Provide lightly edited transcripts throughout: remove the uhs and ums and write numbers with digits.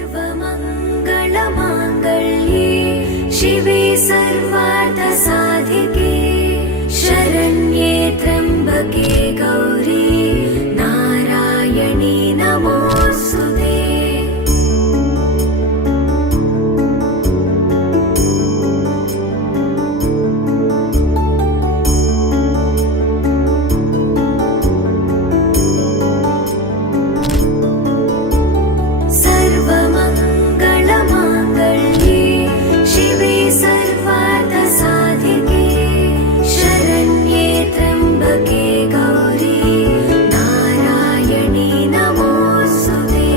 सर्वमङ्गलमाङ्गल्ये शिवे सर्वार्थसाधिके शरण्ये त्र्यम्बके गौरी नारायणी नमोऽस्तुते। सर्वमङ्गलमाङ्गल्ये शिवे सर्वार्थसाधिके शरण्ये त्र्यम्बके गौरी नारायणी नमोऽस्तुते।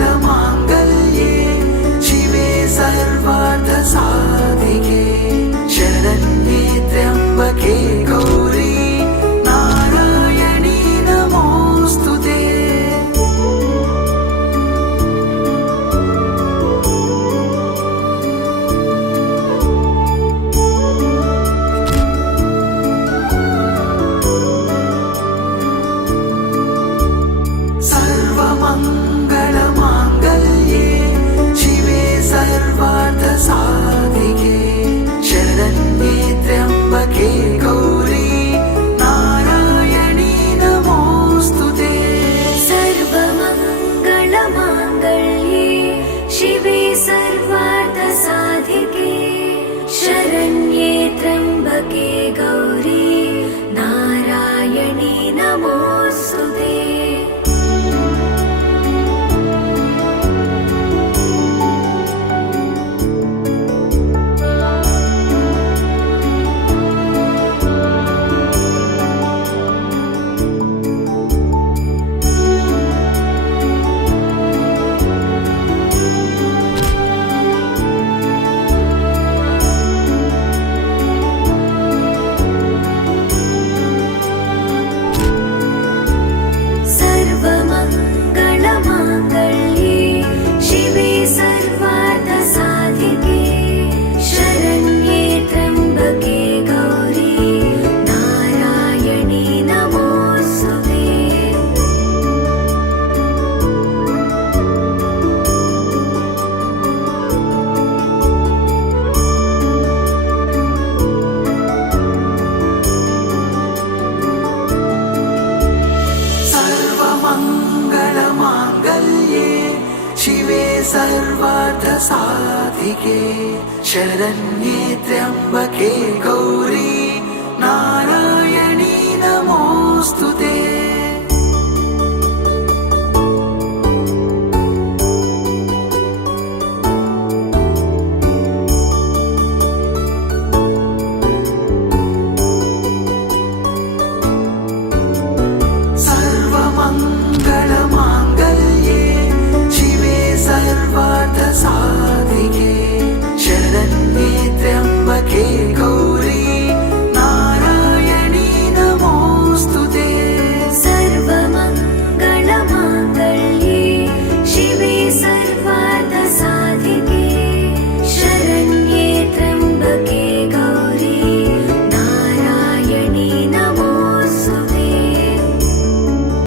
सर्वमङ्गलमाङ्गल्ये शिवे सर्वार्थसाधिके शरण्ये त्र्यम्बके गौरी नारायणी नमोऽस्तुते। सर्वमङ्गलमाङ्गल्ये शिवे सर्वार्थसाधिके शरण्ये त्र्यम्बके गौरी नारायणी नमोऽस्तुते। सर्वमङ्गलमाङ्गल्ये शिवे सर्वार्थसाधिके शरण्ये त्र्यम्बके गौरी नारायणी नमोऽस्तुते। सर्वमङ्गलमाङ्गल्ये शिवे सर्वार्थसाधिके शरण्ये त्र्यम्बके गौरी नारायणी नमोऽस्तुते। सर्वमङ्गलमाङ्गल्ये शिवे सर्वार्थसाधिके शरण्ये त्र्यम्बके गौरी नारायणी नमोऽस्तुते।